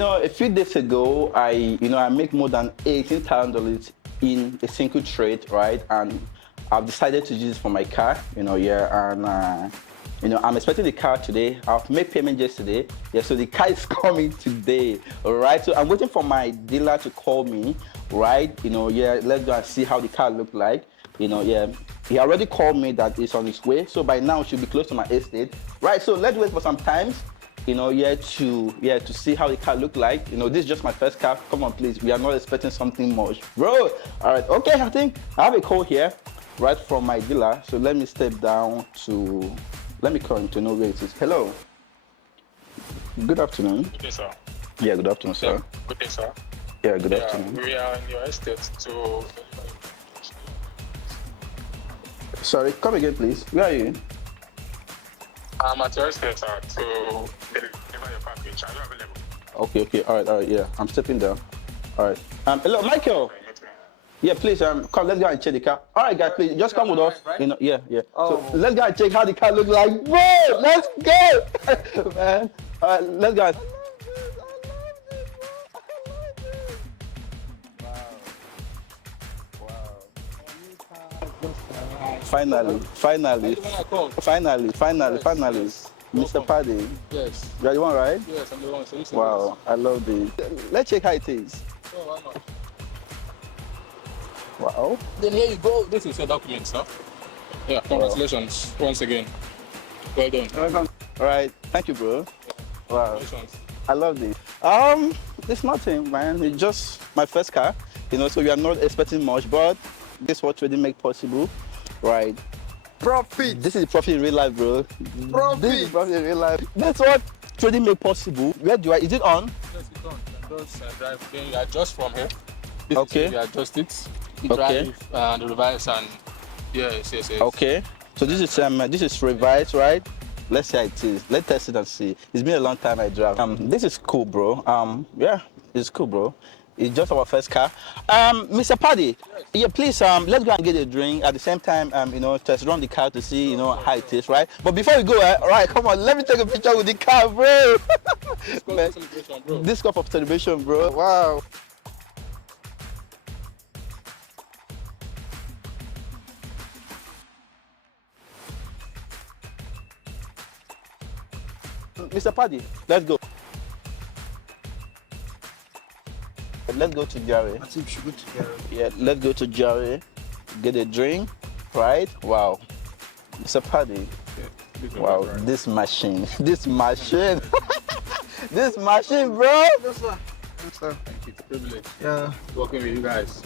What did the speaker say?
A few days ago, I make more than $18,000 in a single trade, right? And I've decided to use it for my car, yeah, and I'm expecting the car today. I've made payment yesterday, yeah, so the car is coming today, all right? So I'm waiting for my dealer to call me, right? Yeah, let's go and see how the car look like, yeah. He already called me that it's on its way, so by now it should be close to my estate, right? So let's wait for some time, to see how the car look like. This is just my first car. Come on, please. We are not expecting something much, bro. All right, okay. I think I have a call here, right from my dealer. So let me step down to. Let me call him to know where it is. Hello. Good afternoon. Good day, sir. Yeah, good afternoon, sir. Yeah, good day, sir. Yeah, good afternoon. We are in your estate to. Sorry, come again, please. Where are you? I'm at your estate, sir, to deliver your package. Are you available? Okay. All right, yeah. I'm stepping down. All right. Hello, Michael. Yeah, please, come, let's go and check the car. All right, guys, please, just come with us. Right? Yeah. Oh. So let's go and check how the car looks like. Bro, let's go. Man. All right, let's go. Finally. Mr. Paddy. Yes. You are the one, right? Yes, I'm the one. So Wow, I love this. Let's check how it is. Oh, why not? Wow. Then here you go. This is your document, sir. Yeah, congratulations once again. Well done. Welcome. All right, thank you, bro. Wow, Congratulations. I love this. It's nothing, man. It's just my first car, so we are not expecting much, but this is what trading make possible, right? Profit. This is profit in real life, bro. Profit. This is profit in real life. That's what trading make possible. Where do I? Is it on? Yes, it's on. Just drive. Then you adjust from here. This Okay. Is you adjust it. Okay. Drive and revise and yes. Okay. So this is revised, right? Let's see how it is. Let's test it and see. It's been a long time I drive. This is cool, bro. Yeah, it's cool, bro. It's just our first car. Mr. Paddy, yes. Yeah, please, let's go and get a drink. At the same time, test run the car to see, how it is, right? But before we go, all right, come on, let me take a picture with the car, bro. This cup of celebration, bro. Wow. Mr. Paddy, let's go. Let's go to Jerry. I think we should go to Jerry. Yeah, let's go to Jerry, get a drink, right? Wow. Mr. Paddy. Yeah, wow, right. this machine, this machine, bro. Yes, sir. Yes, sir. Thank you. It's a privilege Yeah. working with you guys.